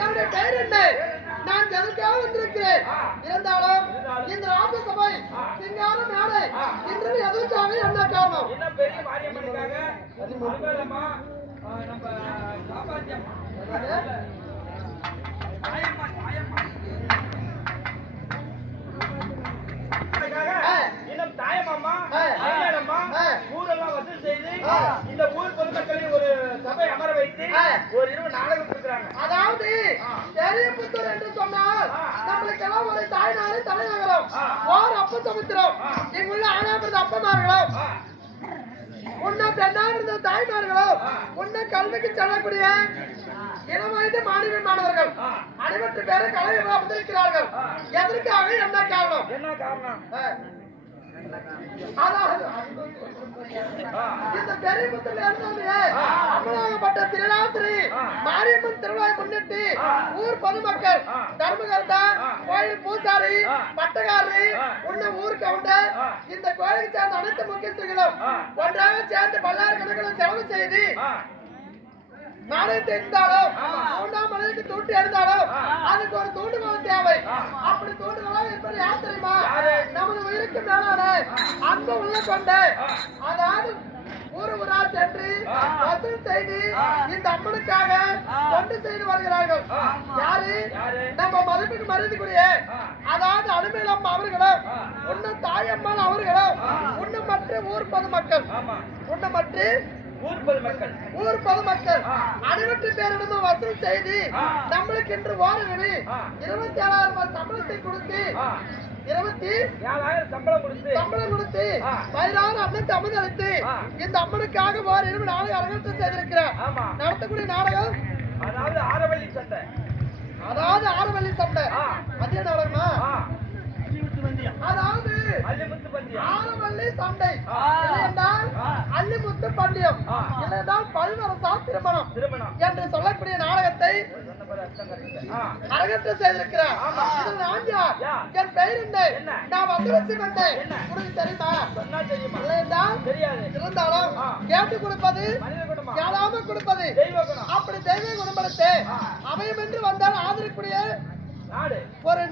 என்னுடைய பெயர் என்ன? நான் எதற்காக வந்திருக்கிறேன்? இருந்தாலும் இந்த ராஜசபை சிங்கார மேடை இன்று எதற்காக என்ன காரணம்? என்ன பெரிய மாரியம்மனுக்காக நம்ம காப்பாத்தியம் தாயமாமா ஊரெல்லாம் வசூல் செய்து இந்த ஊர் பொதுமக்களின் ஒரு சபை அமர வைத்து ஒரு இரவு நாடகம் கொடுக்குறாங்க. அதாவது பெரியபுத்தூர் என்று சொன்னால் நம்மளுக்கெல்லாம் ஒரு தாய்நாடு தலைநகரம், ஓர் அப்ப சமுத்திரம். இங்குள்ள ஆனாபிரத அப்பமார்களும் உன்ன பெண்ணாபிரத தாய்மார்களும் உன்ன கல்விக்கு செல்லக்கூடிய இளவயது மாணவர்கள் அனைவற்று பேரை கலைஞர்கள் அமர்ந்திருக்கிறார்கள். எதற்காக என்ன காரணம்? என்ன காரணம்? இந்த பெரியபுத்தூர்ல இருந்தாலே அமலாகப்பட்ட திருநாசிரி மாரியம்மன் திருவிழாவை முன்னிட்டு ஊர் பொதுமக்கள், தர்மகர்த்தா, கோயில் பூசாரி, பட்டக்காரரி, உன்ன ஊர் கவுண்டர், இந்த கோயிலுக்கு சேர்ந்த அனைத்து முக்கியஸ்தர்களும் ஒன்றாக சேர்ந்து பல்லாயிரக்கணக்கில் செலவு செய்து நாணயத்தை இருந்தாலும் மூன்றாம் மனிதனுக்கு தூண்டி இருந்தாலும் அதுக்கு ஒரு தூண்டுகோல் தேவை. அப்படி தூண்டுகோலாக இருப்பது யார் தெரியுமா? நமது உயிருக்கு மேலான அன்பு உள்ள கொண்டு, அதாவது ஊரா சென்று வசூல் செய்து இந்த அம்மனுக்காக தொண்டு செய்து வருகிறார்கள். யாரு? நம்ம மதிப்புக்கு மருந்துக்குரிய அதாவது அனுமேலம்மா அவர்களும் உன்ன தாயம்மாள் அவர்களும் உன்ன மற்ற ஊர் பொதுமக்கள் ஊர் பொதுமக்கள் அனைவற்று பேரிடமும் வசூல் செய்து நம்மளுக்கு இன்று வாரவி 27,000 சம்பளத்தை கொடுத்து 27,000 சம்பளம் கொடுத்து வயிறான அண்ணத்தை அமர்ந்தளித்து இந்த அம்மனுக்காக வார இரவு நாடகம் அரங்கேற்றம் செய்திருக்கிறார். நடத்தக்கூடிய நாடகம் அதாவது ஆரவள்ளி சண்டை. அதே நாடகமா? அதாவது ஆரவள்ளி சண்டை என்றால் அல்லிமுத்து பண்டியம் இல்லையென்றால் பல்வரசா திருமணம் என்று சொல்லக்கூடிய நாடகத்தை அரங்கேற்றம் செய்திருக்கிறார். என் பெயர் என்ன? நான் வந்தவசி வந்தேன். உனக்கு தெரியுமா? இருந்தாலும் கேட்டு கொடுப்பது, கேளாம கொடுப்பது, அப்படி தெய்வ குணப்படுத்த அவையும் என்று வந்தால் ஆதரிக்கூடிய ஒரு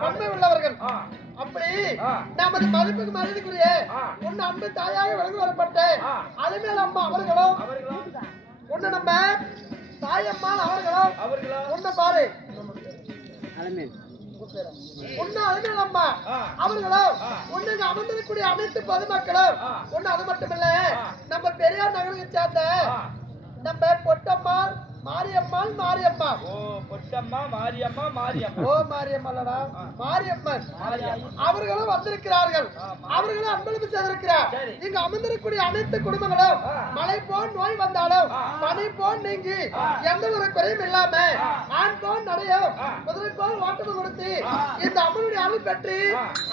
பண்பை உள்ளவர்கள். அப்படி நமது மதிப்புக்கு மதிப்புக்குரிய உன் அன்பு தாயாக விளங்கி வரப்பட்ட அலுமேல் அம்மா அவர்களும் உன்னை நம்ம தாயம்மாள் அவர்களும் உன்னை பாரு உன்னை அலுமேல் அம்மா அவர்களும் உன்னை அமர்ந்திருக்கக்கூடிய அனைத்து பொதுமக்களும் உன்னை அது மட்டுமில்ல நம்ம பெரியார் நகருக்கு சேர்ந்த நம்ம பொட்டம்மாள் மாரியம்மா அவர்களும் வந்திருக்கிறார்கள். அவர்களும் அன்பளிப்பு செய்திருக்கிறார். இங்கு அமர்ந்திருக்கக்கூடிய அனைத்து குடும்பங்களும் மழை போல் நோய் வந்தாலும் பனி போல் நீங்கி எந்த ஒரு குறையும் இல்லாம ஆண் போல் நடையும் குதிரை போல் ஓட்டமும் கொடுத்து இந்த அம்மனுடைய அருள் பெற்று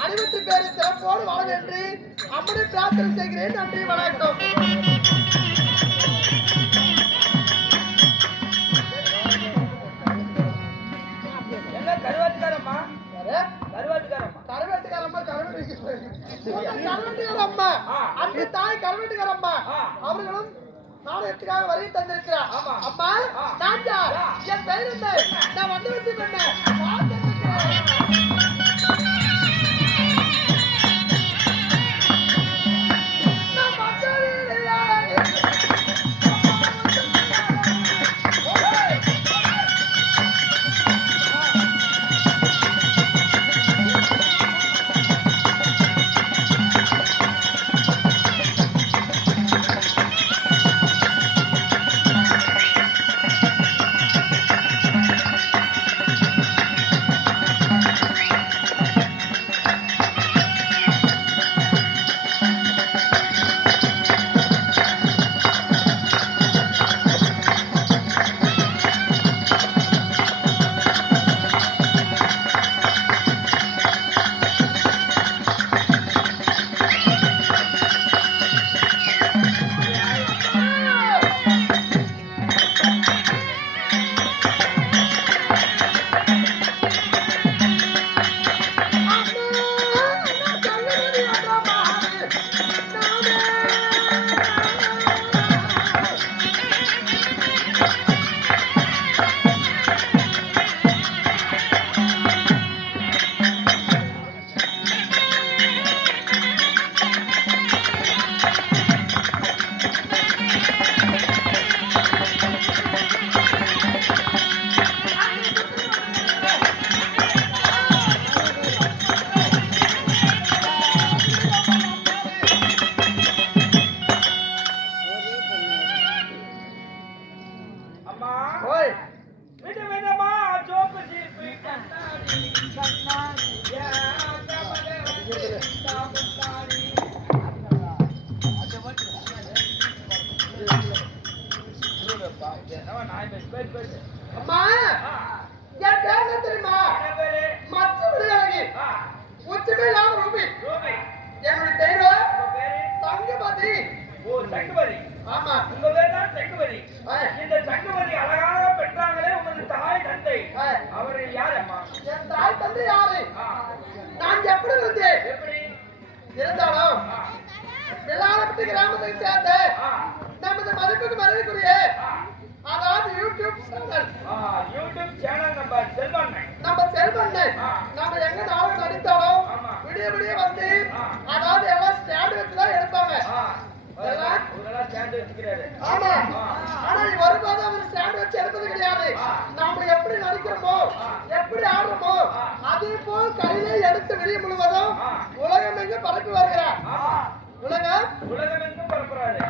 அனைவற்று பேரை சிறப்போடு வாழ என்று அம்மனை பிரார்த்தனை செய்கிறேன். நன்றி, வணக்கம். அவர்களும் நாடகத்துக்காக வரையை தந்திருக்கிறார். அம்மா, நான் என் பெயர் என்ன? நான் வந்து வச்சு பண்ணேன். அம்மா ஓய் விதவிதமா சோப்பு சீப்பு கண்ணாடி ஏன் கமலே தாமுத்தாடி அம்மா என் பேர் என்ன தெரியுமா மச்சு விளையாடி உச்சமே இல்லாம ரூபி என்னுடைய தெய்வம் சங்கபதி ஓ சங்கபதி ஆமா உங்க பேர் தான் சங்கபதி இந்த சங்கபதி அழகாக பெற்றாங்களே உங்களது தாய் தந்தை அவர்கள் யார் அம்மா என் தாய் தந்தை யாரு நான் எப்படி இருந்தேன் எப்படி இருந்தாலும் வெள்ளாளப்பட்டி கிராமத்தை சேர்ந்த நமது மதிப்புக்கு மரியாதைக்குரிய அதாவது யூடியூப் சேனல் யூடியூப் சேனல் நம்ம செல்வண்ணன் நம்ம எங்க நாளும் நடித்தாலும் விடிய விடிய வந்து அதாவது எல்லாம் ஸ்டாண்ட் வச்சுதான் எடுப்பாங்க ஆமா ஆனா வரும்போது அவர் ஸ்டாண்ட் வச்சு எடுப்பது கிடையாது நாம எப்படி நடிக்கிறோமோ எப்படி ஆடுறோமோ அதே போல் கையிலே எடுத்து வெளியே முழுவதும் உலகம் எங்க பரப்பி வருகிறார் உலகம் எங்கும் பரப்புறாரு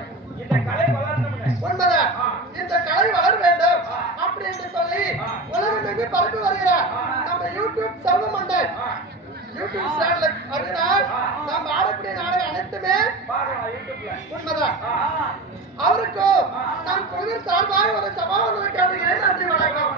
இந்த கலை வளரணும்னு உண்மைதான் இந்த கலை வளர வேண்டும் அப்படி என்று சொல்லி உலகம் எங்கு பரப்பி வருகிறார் நம்ம யூடியூப் செல்வமண்ணன் யூடியூப் சேனல் வருகிறார் நாம் ஆடக்கூடிய நாடகம் அனைத்துமே உண்மைதான் அவருக்கும் நம் குழுவின் சார்பாக ஒரு சமாதானம் கேட்டுகிறேன் நன்றி வணக்கம்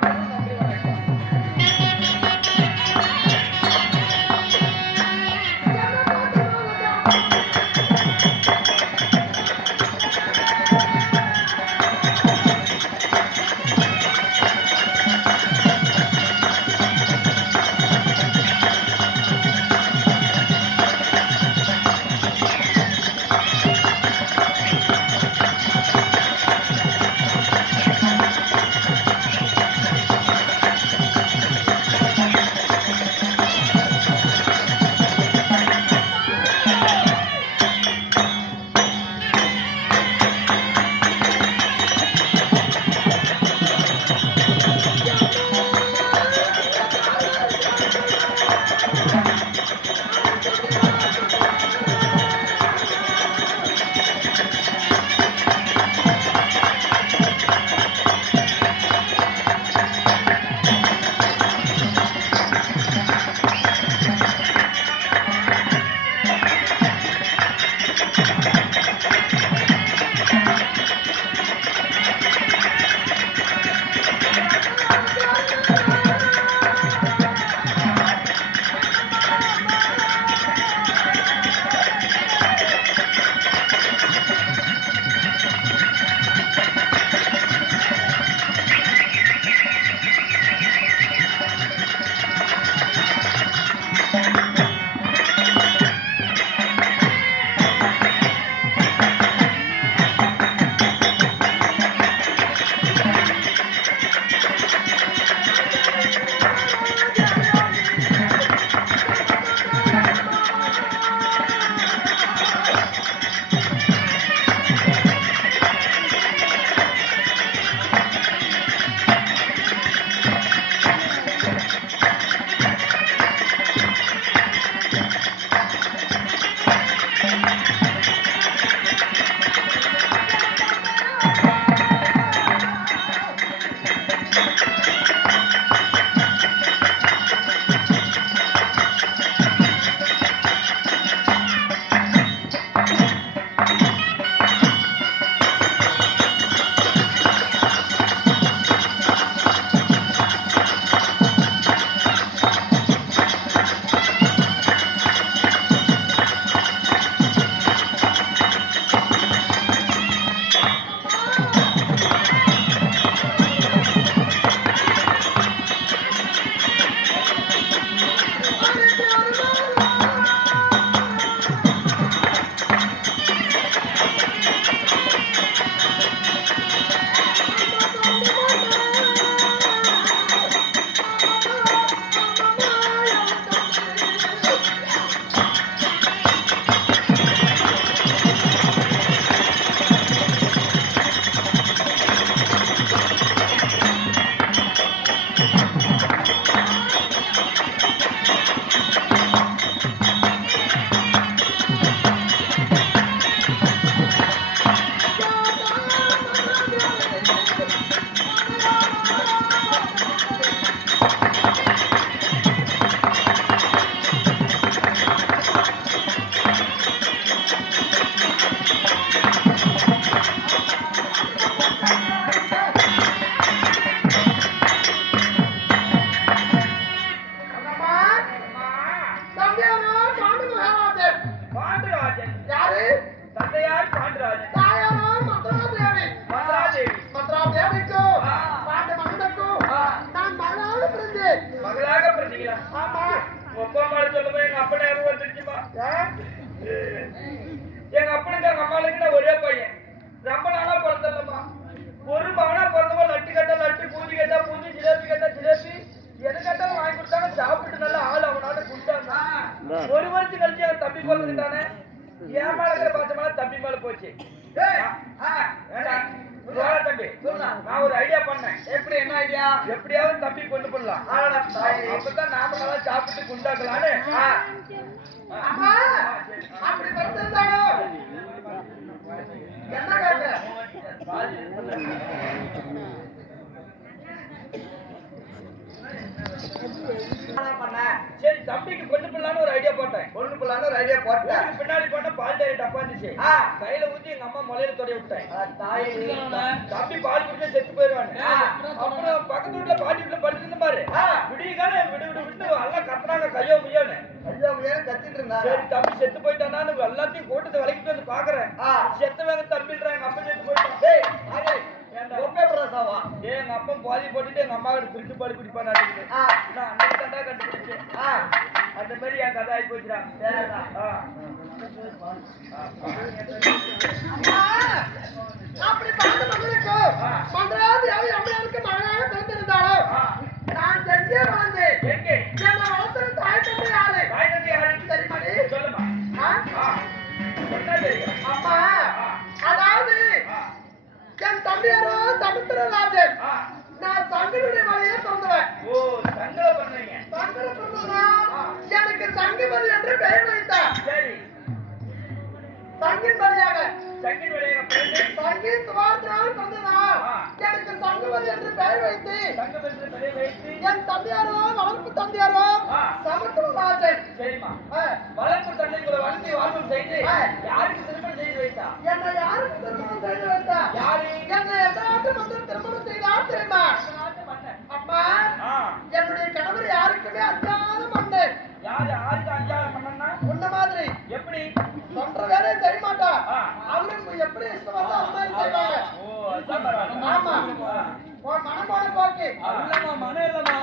மகளாக பிறந்தீங்களா? ஆமா. அப்பா அம்மா சொல்லும்போது எங்க அப்பா ஞாபகம் வந்துருச்சுமா. எங்க அப்பனுக்கு எங்க அம்மாளுக்கு நான் ஒரே பையன். ரொம்ப நாளா பிறந்தல்லம்மா. ஒரு மகனா பிறந்தவங்க லட்டு கேட்டா லட்டு, பூந்தி கேட்டா பூந்தி, ஜிலேபி கேட்டா ஜிலேபி, எது கேட்டாலும் வாங்கி கொடுத்தாங்க. சாப்பிட்டு நல்லா ஆள் அவனால குண்டாங்க. ஒரு வருஷம் கழிச்சு அவன் தம்பி பிறந்துட்டானே. என் மேல இருக்கிற பாசமால தம்பி மேல போச்சு. தம்பி நான் ஒரு ஐடியா பண்ணேன். எப்படி? என்ன ஐடியா? எப்படியாவது தம்பி கொண்டு போடலாம். அப்பதான் நாம நல்லா சாப்பிட்டு குண்டாக்கலான்னு. அம்மா, அப்படி பிறந்திருந்தாலோ என்ன கேட்க? சரி, தம்பிக்கு கொண்டு போடலான்னு ஒரு ஐடியா போட்டேன். பின்னாடி போட்ட பால் டேரி டப்பா இருந்துச்சு. கையில ஊத்தி எங்க அம்மா முளையில தொடைய விட்டேன். தம்பி பால் குடிச்சு செத்து போயிருவானு. அப்புறம் பக்கத்து வீட்டுல பாட்டி வீட்டுல படுத்து பாரு. விடியகால விடு விடு விட்டு எல்லாம் கத்துறாங்க கையோ முய்யோன்னு. கத்திட்டு இருந்தாங்க. சரி, தம்பி செத்து போயிட்டானு எல்லாத்தையும் கூட்டத்தை விலைக்கிட்டு வந்து பாக்குறேன். செத்தவங்க தம்பின்றாங்க. எங்க அப்பா செத்து போயிட்டான். எங்க அப்பா பாதி போட்டுட்டு எங்க அம்மா பிரிச்சு பாடி குடிப்பான். நான் அன்னைக்கு தண்டா கண்டுபிடிச்சேன். அந்த மாதிரி என் கதை ஆகி போச்சுறான். அப்படி பார்த்து மகளுக்கு மன்றாது அம்மையாருக்கு மகனாக பிறந்திருந்தாலோ நான் எங்கே வளர்ந்தேன்? எங்கே? என்னை வளர்த்துற தாய் தந்தை யாரு? தாய் தந்தை யாரு? தெரியுமாடி? சொல்லுமா. சொன்னா தெரியும். அம்மா, அதாவது என் தம்பியாரோ சமுத்திரராஜன். நான் சங்கருடைய வழியே பிறந்தவன். ஓ, சங்கல பண்றீங்க. சங்கர பிறந்தவனா? எனக்கு சங்கிமதி என்று பெயர் வைத்தார். சரி, சங்கின் வழியாக சங்கின் வழியாக பிறந்து சங்கின் சுவாத்திரால் பிறந்ததால் எனக்கு சங்குமதி என்று பெயர் வைத்து சங்க பெற்று பெரிய வைத்து என் தம்பியாரோ வளர்ப்பு தம்பியாரோ சமுத்திரராஜன். சரிம்மா. வளர்ப்பு தந்தை உங்களை வளர்த்து வாழ்வு செய்து யாருக்கு திருமணம் செய்து வைத்தா? என்னை யாருக்கு திருமணம் செய்து வைத்தா? யாரு? என்னை எந்த நாட்டு மந்திரம் திருமணம் செய்தால் தெரியுமா? அம்மா, என்னுடைய கணவர் யாருக்குமே அஞ்சாத மன்னன். யாரு? யாருக்கு அஞ்சாவது மன்னன்னா? உன்ன மாதிரி எப்படி? சொல்ற வேலையை செய்ய மாட்டா. அவளுக்கு எப்படி இஷ்டமா அம்மா செய்வாங்க. ஓ, அதான் பரவாயில்ல. ஆமா, உன் மனம் போன போக்கு. இல்லம்மா, மனம் இல்லம்மா.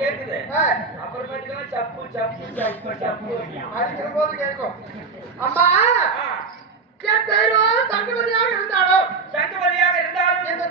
கேக்குது ஆ, அப்புறமேட்டுக்கு சப்பு சப்பு சப்பு சப்பு அடிக்கிற போது கேட்கும். அம்மா ஆ, என் பேரோ சங்கமதியாக இருந்தாலும் சங்கமதியாக இருந்தாலும் இந்த